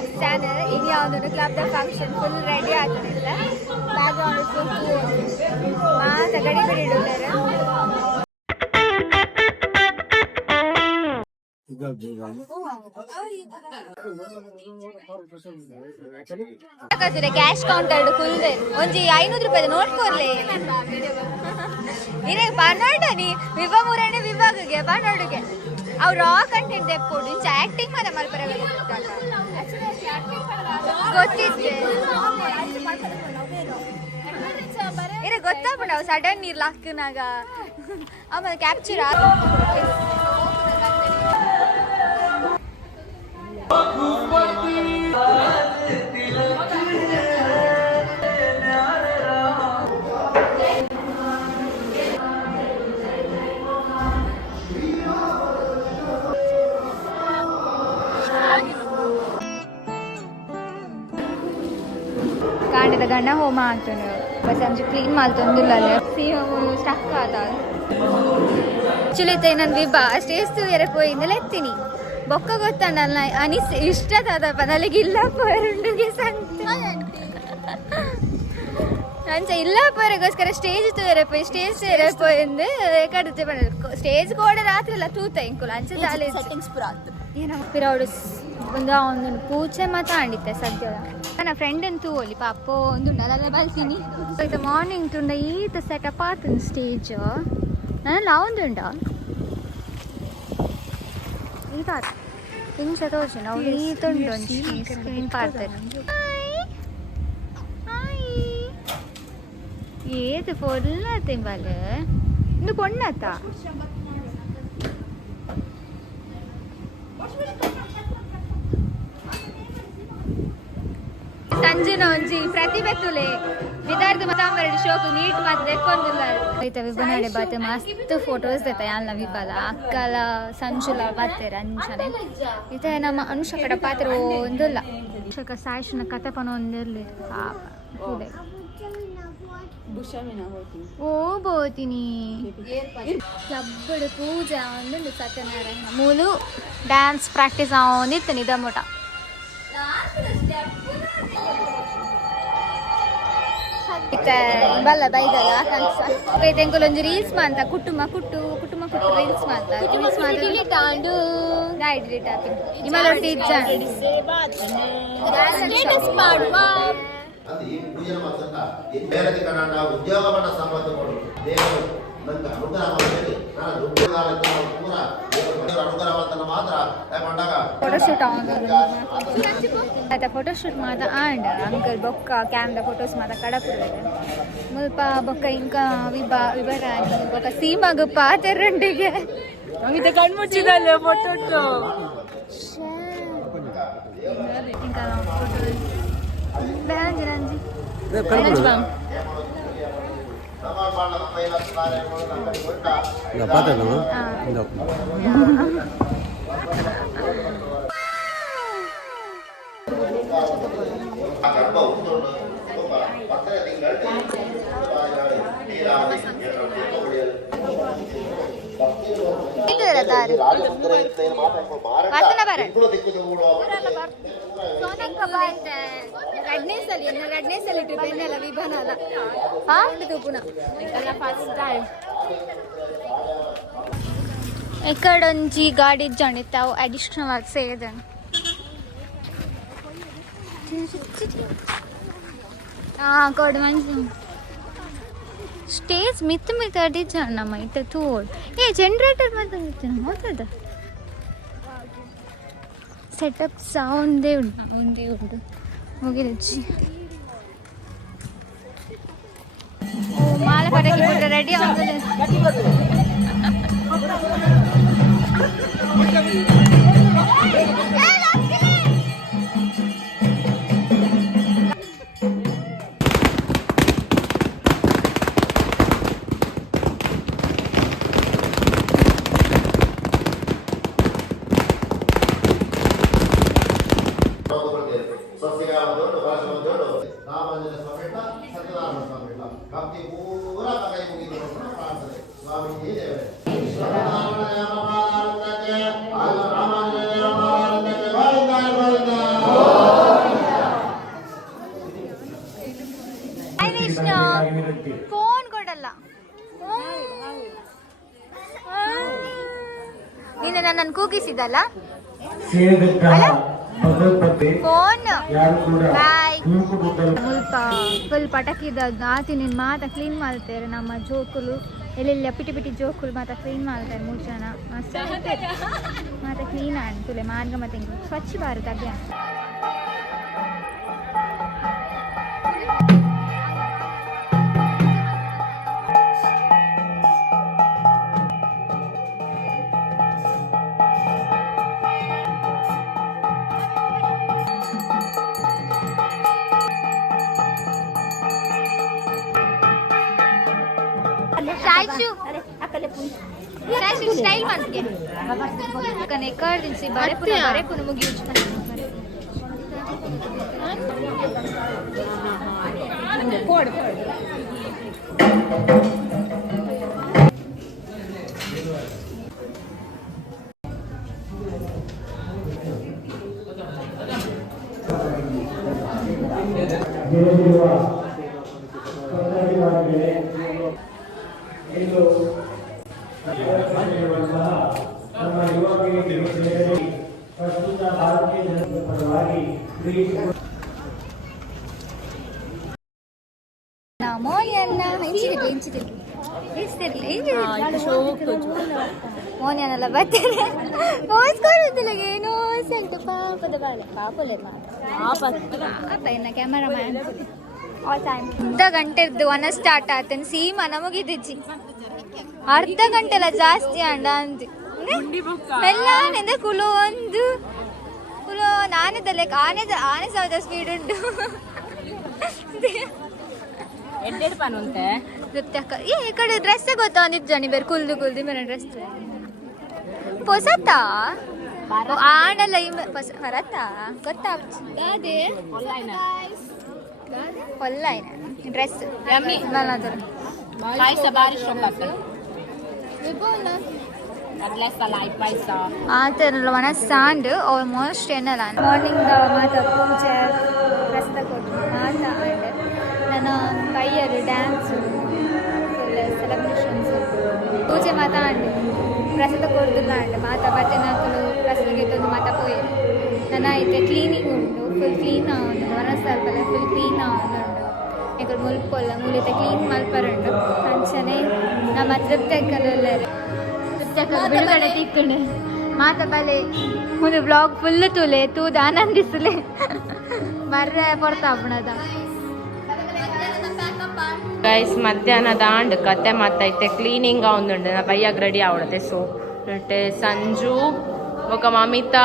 Blogs channel ಇನ್ನು ಯಾವುದನ್ನು club the function full ready ಆಗ್ತದೆ ಬ್ಯಾಕ್ಗ್ರೌಂಡ್ ಫುಲ್ ಮಾತ ಗಡಿ ಬಿಡಿ ಇಡುತ್ತಾರೆ ಕ್ಯಾಶ್ ಕೌಂಟರ್ ಫುಲ್ ಒಂಜಿ 500 ರೂಪಾಯಿ ನೋಡ್ಕೊರ್ಲಿ ಇರೇ ಪನ್ನೋಡ ನೀ ವಿಭ ಮೂರನೇ ವಿಭಾಗಕ್ಕೆ ಪನ್ನೋಡಿಗೆ ಅವ್ರು ರಾ ಕಂಟೆಂಟ್ ತೆಕ್ಕೊಡು ಇಂಚ ಆಕ್ಟಿಂಗ್ ಮಾತ್ರ ಮಲ್ಪರ ಗೊತ್ತಿದ್ದೆ ಇರೇ ಗೊತ್ತಾಗ್ಬಿಡ ಅವು ಸಡನ್ ನೀರು ಲಾಕ್ನಾಗ ಆಮೇಲೆ ಕ್ಯಾಪ್ಚರ್ ಕಾಂಡದ ಗಂಡ ಹೋಮ ಆಗ್ತಾನೆ ಬಸ್ ಅಂಚೆ ಕ್ಲೀನ್ ಮಾಡ್ತೊಂದಿಲ್ಲ ಸ್ಟಕ್ ಆದ ಆಕ್ಚುಲಿ ನಾನು ವಿಭಾ ಸ್ಟೇಜ್ ಬೇರೆ ಪೋಯಿಂದಲೇ ಎತ್ತೀನಿ ಬೊಕ್ಕ ಗೊತ್ತಂಡಲ್ಲ ಅನಿಸ್ ಇಷ್ಟದಪ್ಪ ನನಗೆ ಇಲ್ಲ ಪರುಂಡುಗೆ ಸಂತ ಅಂಚೆ ಇಲ್ಲ ಪರಗೋಸ್ಕರ ಸ್ಟೇಜ್ ತೂರೆ ಪೋಯಿ ಸ್ಟೇಜ್ ತೂರೆ ಪೋಯಿಂದು ಕಡಿತೆ ಸ್ಟೇಜ್ ಕೂಡ ರಾತ್ರಿ ಎಲ್ಲ ತೂತ ಇಂಕುಲು ಅಂಚೆ ದಾಲಿ ಏನೋ ಪಿರೌಡು ಒಂದು ಪೂಜೆ ಮಾತಾಡಿತ್ತೆ ಸದ್ಯದ ನನ್ನ ಫ್ರೆಂಡನ್ನು ತೂಲಿ ಪಾಪ ಒಂದು ಅಲ್ಲ ಬಲ್ತೀನಿ ಇದು ಮಾರ್ನಿಂಗ್ ತುಂಡ ಈತ ಸೆಟಪ್ ಆತನು ಸ್ಟೇಜ್ ನನ್ನ ಒಂದುಂಡ ಈಗ ಹಿಂಗೆ ತೋರ್ಸಿ ನಾವು ಈತುಂಡು ಸ್ಕ್ರೀನ್ ಪಾಡ್ತಾರೆ ಏದು ಫುಲ್ ತಿಂಬಲ್ ಇನ್ನು ಕೊಣ್ಣತ್ತ ಸಂಜೆನ ಒಂಜಿ ಪ್ರತಿಭೆ ತುಲೆ ವಿದಾರ್ಥ ಮತಾಂಬರಡಿ ಶೋಕು ನೀಟ್ ಮಾತು ತೆಕ್ಕೊಂದಿದ್ದಾರೆ ಐತ ವಿಭನಾಡೆ ಬಾತೆ ಮಸ್ತ್ ಫೋಟೋಸ್ ದೈತ ಯಾಲ್ನ ವಿಭಾಲ ಅಕ್ಕಲ ಸಂಜುಲ ಬಾತೇರ ಅಂಚನೆ ಈತ ನಮ್ಮ ಅನುಷಕಡ ಪಾತ್ರ ಒಂದಿಲ್ಲ ಅನುಷಕ ಸಾಯಿಶನ ಕತೆ ಪನ ಒಂದಿರ್ಲಿ ಪಾಪ ಓ ಬೋತೀನಿ ಕ್ಲಬ್ಬಡ್ ಪೂಜೆ ಒಂದು ಸತ್ಯನಾರಾಯಣ ಮೂಲು ಡ್ಯಾನ್ಸ್ ಪ್ರಾಕ್ಟೀಸ್ ಆವೊಂದಿತ್ತು ನಿಧಮುಟ ಬಲ್ಲ ಬೈದಲ್ಲ ತೆಂಕುಲು ಒಂಜಿ ರೀಲ್ಸ್ ಮಾತ ಕುಟುಂಬ ಕುಟ್ಟು ರೀಲ್ಸ್ ಮಾತ ತಾಂಡು ಗಾಡಿ ಡಿಲೀಟ್ ಆತು ನಿಮ್ಮಲ್ಲೊಟ್ಟಿ ಇಜ್ಜ ಮಾಡುವ ಈ ಪೂಜೆ ಮಾಡ್ಸಂತ ಬೇರೆ ಕನ್ನಡ ಉದ್ಯೋಗವನ್ನ ಸಂಬಂಧಪಡು ದೇವರು ನಂಗೆ ಅನುಗ್ರಹ ಮಾಡಿ ನಾನು ದುಡ್ಡುಗಾಲಕ್ಕೆ ಪೂರ ಅನುಗ್ರಹವಂತನ ಮಾತ್ರ ಬಂದಾಗ ಫೋಟೋಶೂಟ್ ಮಾತ ಆಂಡ್ ಅಂಕಲ್ ಬೊಕ್ಕ ಕ್ಯಾಮ್ರಾ ಫೋಟೋಸ್ ಮಾತ ಕಡಪುರ ಮುಲ್ಪ ಬೊಕ್ಕ ಇಂಕ ವಿವರಾಣಿ ಬೊಕ್ಕ ಸೀಮಾಗ ಪಾತೆರಂಡಿಗೆ ಅಮಿತ ಕಣ್ಮುಚ್ಚಿದಲ್ಲ ಫೋಟೋ ఇంకా photos Ranji Ranji bang dapat ya no ఎక్కడొంచి గాడి జణితావు అడిషనల్ వర్క్ చేయదని కోడి మంచి ಸ್ಟೇಜ್ ಮಿತ್ ಅಡಿಜಣ್ಣಮ್ಮ ಇತ್ತ ತೋಡ್ ಏ ಜನರೇಟರ್ ಮತ್ತೆ ಹೋಗ್ತದ ಸೆಟಪ್ ಒಂದೇ ಉಂಟು ಹೋಗಿರಜ್ಜಿ ಮಾಲೆ ಪಟಾಕಿ ಕೊಟ್ಟರೆ ರೆಡಿ ಆಗೋದು Oh ನನ್ನನ್ನು ಕೂಗಿಸಿದಲ್ಲ ಸೇವೆಗಳ ಭಗವತೆ ಫೋನ್ ಯಾರು ಕೂಡ ಬಾಯ್ ತೂಗುವುದಲ್ಲ. ಸ್ವಲ್ಪ ಫುಲ್ ಪಟಾಕಿದ ಆತಿನ ಮಾತ ಕ್ಲೀನ್ ಮಾಡ್ತಾರೆ ನಮ್ಮ ಜೋಕುಲು ಎಲ್ಲೆಲ್ಲ ಪಿಟಿ ಪಿಟಿ ಜೋಕುಲು ಮಾತ ಕ್ಲೀನ್ ಮಾಡ್ತಾರೆ 3 ಜನ ಮಸ್ತ್ ಆಗ್ತದೆ ಮಾತ ಕ್ಲೀನ್ ಆಡ್ತುಲೆ ಮಾರ್ಗ ಮತ್ತೆ ಸ್ವಚ್ಛ ಭಾರತ ಅಭಿಯಾನ ಸ್ಟೈಲ್ ಮಾಡ್ತೀಯ ಕನೆ ಕರ್ದಿನ್ಸಿ ಬರೆ ಪುನ ಮುಗಿ ಗೆಲುವಿರುವ ಕನ್ನಡಿಗರಿಗೆ ಇಂದು ನಡೆಯುವಂತಹ ನಮ್ಮ ಯುವ ಪೀಳಿಗೆಗೆ ಪ್ರಸ್ತುತ ಭಾರತೀಯ ಜನತಾ ಪರವಾಗಿ ಮೋನಿಯನ್ನ ಮೋನಿಯನ್ನೆಲ್ಲ ಬರ್ತಾರೆ ಮೋಸ್ಕೊಡುತ್ತಿಲ್ಲ ಏನೋ ಸಂಟು ಪಾಪದ ಬಾಳೆ ಪಾಪಲೆ ಪಾಪ ಇನ್ನ ಕ್ಯಾಮರಾ ಮ್ಯಾನ್ ಅರ್ಧ ಗಂಟೆದ್ದು ಒನ ಸ್ಟಾರ್ಟ್ ಆತನ್ ಸೀಮಾ ನಮಗಿದ್ದಿಜ್ಜಿ ಅರ್ಧ ಗಂಟೆ ಎಲ್ಲ ಜಾಸ್ತಿ ಅಂಡ ಅಂದು ಎಲ್ಲಾನಿಂದ ಕುಲು ಒಂದು ಕುಲು ನಾನಿದ್ದಲ್ಲ ಆನೆ ಸಾವಿರ ಸ್ಪೀಡ್ ಉಂಟು ಈ ಕಡೆ ಡ್ರೆಸ್ ಗೊತ್ತಾ ನಿಜಾನಿ ಬೇರೆ ಕುಲ್ದು ಮೇರೆ ಡ್ರೆಸ್ ಹೊಸತಾ ಆಣಲ್ಲ ಹೊರತ ಗೊತ್ತಾ ಒಲ್ಲಾಯ್ನ ಡ್ರೆಸ್ ಆತರಲ್ಲ ಒಣ ಸಾಂಡ್ ಆಲ್ಮೋಸ್ಟ್ ಏನಲ್ಲ ಮಾರ್ನಿಂಗ್ ಮಾತ ಪೂಜೆ ಪ್ರಸ್ತ ಕೊಟ್ಟು ಮಾತ ನನ್ನ ಕೈಯಲ್ಲಿ ಡ್ಯಾನ್ಸು ಫುಲ್ ಸೆಲೆಬ್ರೇಷನ್ಸ್ ಪೂಜೆ ಮಾತ ಅಂಡು ಪ್ರಸಾದ ಕೊಡ್ತಿಲ್ಲ ಅಂಡು ಮಾತ ಭಜನಕಲು ಪ್ರಸಾದಕ್ಕೆ ತಂದು ಮಾತ ಪೋಯರು ನನ್ನ ಐತೆ ಕ್ಲೀನಿಂಗ್ ಉಂಟು ಫುಲ್ ಕ್ಲೀನ್ ಆಗುಂಡು ಹೊರ ಸರ್ಪಲ್ಲ ಫುಲ್ ಕ್ಲೀನ್ ಆಗುಂಡು ಈಗ ಮುಲ್ಪೊಲ್ಲ ಮೂಲತೆ ಕ್ಲೀನ್ ಮಲ್ಪರುಂಡು ಅಂಚನೆ ನಮ್ಮ ತೃಪ್ತಕ್ಕಲೆಲ್ಲರು ತೃಪ್ತಕ್ಕ ಬಿಡುಗಡೆ ತಿಕ್ಕೊಂಡು ಮಾತ ಬಲೆ ಒಂದು ಬ್ಲಾಗ್ ಫುಲ್ ತುಲೆ ತೂದು ಆನಂದಿಸಲೆ ಬರ್ರೆ ಪೊರ್ತಾಪಣದ ಗೈಸ್ ಮಧ್ಯಾಹ್ನ ದಾಂಡ್ ಕತೆ ಮಾತೈತೆ ಕ್ಲೀನಿಂಗ್ ಆವೊಂದುಂಡು ನಾ ಬಯ್ಯಾಗ ರೆಡಿ ಆವಡತೆ ಸೊ ಸಂಜು ఒక ಮಮಿತ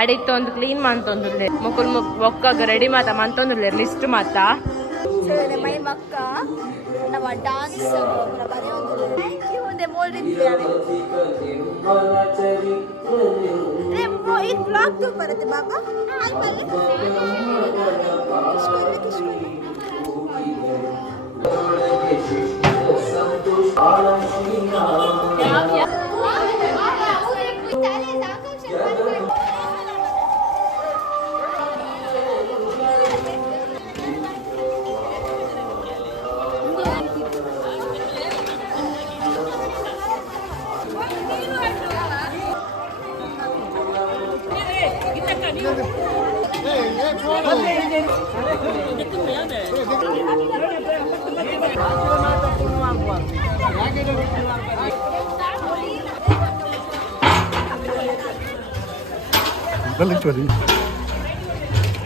ಅಡಿತ್ತೊಂದು ಕ್ಲೀನ್ ಮಂತೊಂದುಲ್ಲೆ ಮುಕುಲ್ ಒಕ್ಕಗ ರೆಡಿ ಮಾತ ಮಂತೊಂದುಲ್ಲೆ ಲಿಸ್ಟ್ ಮಾತ ಮೈ ಮಕ್ಕ ನಮ್ಮ ಡಾನ್ಸ್ ಬರೆ ಒಂದು ಥ್ಯಾಂಕ್ ಯು ದೆ ಮೋಲ್ ರಿಪ್ಲೈ ಈ ಬ್ಲಾಗ್ ತು ಬರುತ್ತೆ ಬಾಬಾ ಹಾಯ್ ಬಲೆ ಕಿಶ್ಕೊಂಡೆ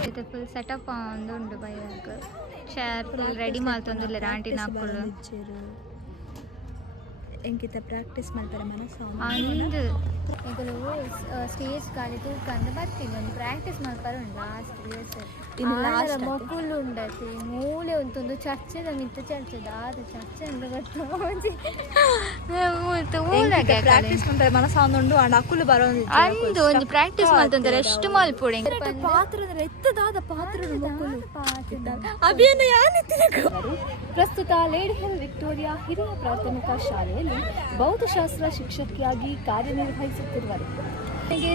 ಇದು ಫುಲ್ ಸೆಟಪ್ ಒಂದು ಉಂಟು ಬೈಕ್ ಚೇರ್ ಫುಲ್ ರೆಡಿ ಮಾಡ್ತೊಂದಿಲ್ಲ ಆಂಟಿ ನಾಲ್ಕು ಎಂಕಿತ ಪ್ರಾಕ್ಟೀಸ್ ಮಾಡ್ತಾರೆ ಮನಸ್ಸು ಅಂದು ಈಗಲೂ ಸ್ಟೇಜ್ ಗಾಳಿ ತೂಕಂದು ಬರ್ತೀನಿ ಒಂದು ಪ್ರಾಕ್ಟೀಸ್ ಮಾಡ್ತಾರೆ ಉಂಟು ಲಾಸ್ಟ್ ದಿವಸ ಮಕ್ಕಳು ಉಂಡತಿ ಮೂಲೆ ಉಂಟೊಂದು ಚರ್ಚೆದ ಮಿತ್ತ ಚರ್ಚೆದ ಆದ ಚರ್ಚೆ ಅಂತ ಪ್ರಾಕ್ಟೀಸ್ ಮಾಡ್ತಾರೆ ಮನಸ್ಸು ಒಂದುಂಡು ಅಂಡ್ ಅಕ್ಕುಲು ಬರೋ ಅಂದು ಒಂದು ಪ್ರಾಕ್ಟೀಸ್ ಮಾಡ್ತಾರೆ ಎಷ್ಟು ಮಾಲ್ಪುಡೆ ಪಾತ್ರ ಎತ್ತದಾದ ಪಾತ್ರ ಅಭಿಯಾನ ಯಾರು ಪ್ರಸ್ತುತ ಲೇಡಿ ಹಿಲ್ ವಿಕ್ಟೋರಿಯಾ ಹಿರಿಯ ಪ್ರಾಥಮಿಕ ಶಾಲೆಯಲ್ಲಿ ಭೌತಶಾಸ್ತ್ರ ಶಿಕ್ಷಕಿಯಾಗಿ ಕಾರ್ಯನಿರ್ವಹಿಸುತ್ತಿರುವರು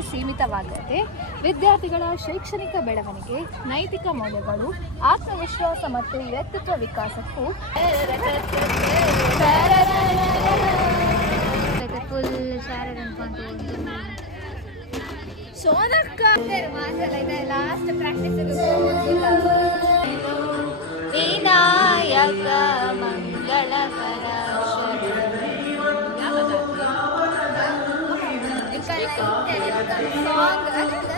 ಸೀಮಿತವಾಗದೆ ವಿದ್ಯಾರ್ಥಿಗಳ ಶೈಕ್ಷಣಿಕ ಬೆಳವಣಿಗೆ ನೈತಿಕ ಮೌಲ್ಯಗಳು ಆತ್ಮವಿಶ್ವಾಸ ಮತ್ತು ವ್ಯಕ್ತಿತ್ವ ವಿಕಾಸಕ್ಕೂ ಫುಲ್ ಶಾಲೆ ಅನ್ಕೊಂತ ಸೋನಕ್ಕ ಮಾತ್ರ ಇದೆ ಲಾಸ್ಟ್ ಪ್ರಾಕ್ಟೀಸ್ ವಿನಾಯಕ ಮಂಗಳಕರ ಸಾಂಗ್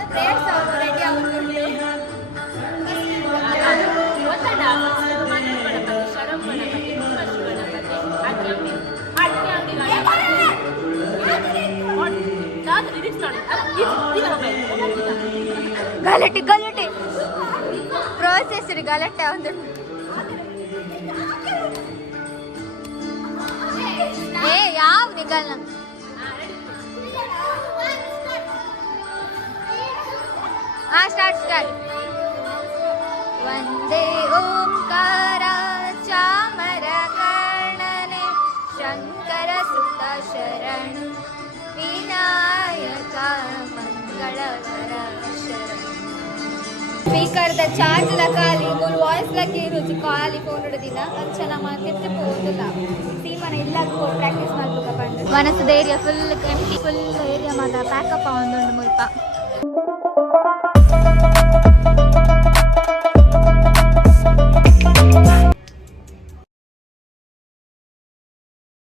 ಪ್ರೇಯರ್ ಸಾಂಗ್ ರೆಡಿ ಆಗುತ್ತುಂಟು. ಗಲಾಟೆ ಗಲಾಟೆ ಪ್ರೋಸೆಸ್ ಗಲಾಟೆ ಒಂದು ಏ ಯಾವ ನಿಗಲ್ನ ಸ್ಟಾರ್ಟ್ ವಂದೇ ಓಂಕಾರ ಚಾಮರ ಕರ್ಣನೆ ಶಂಕರ ಸುತ ಶರಣ ವಿನಾಯಕ मंगलकर शरण स्पीकर द चार्ज लकाली मूल वाइस लगी रुचि काली फोन उडदिना अंचना मार्केट पोदला सीमन ಎಲ್ಲಕ್ಕೂ ಪ್ರಾಕ್ಟೀಸ್ ಮಾಡ್ಬೇಕು ಬಂದು ಮನಸ್ಸದ ಏರಿಯಾ ಫುಲ್ ಎಂಟಿ ಫುಲ್ ಏರಿಯಾ ಮಾತ್ರ ಪ್ಯಾಕಪ್ ಆವೊಂದುಂಡು ಮುಲ್ಪ